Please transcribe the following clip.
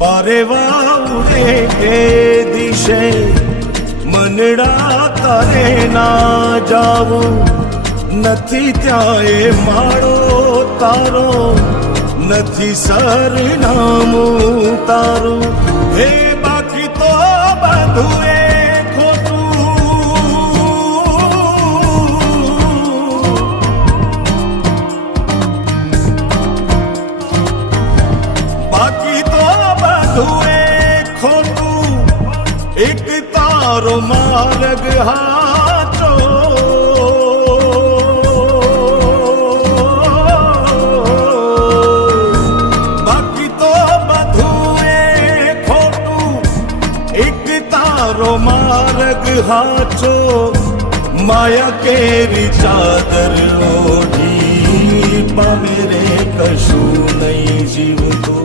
પારેવા ઉડે કે દિશે મનડા તારે ના જાવું નથી ત્યાં એ માળો તારો નથી સરનામું તારું હે બાકી તો બધું એ एक तारो मार्ग हाथो बाकी तो बधुए खोटू एक तारो मार्ग हाथो माया केरी चादर ओढ़ी पामेरे कशू नहीं जीव तो